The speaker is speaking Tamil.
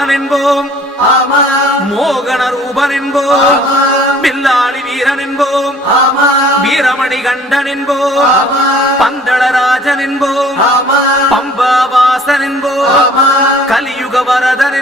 பாலன் என்போம், மோகன ரூபன் என்போம், பில்லாளி வீரன் என்போம், வீரமணி கண்டன் என்போம், பந்தளராஜன் என்போம், பம்பாவாசன் என்போம், கலியுக வரதன்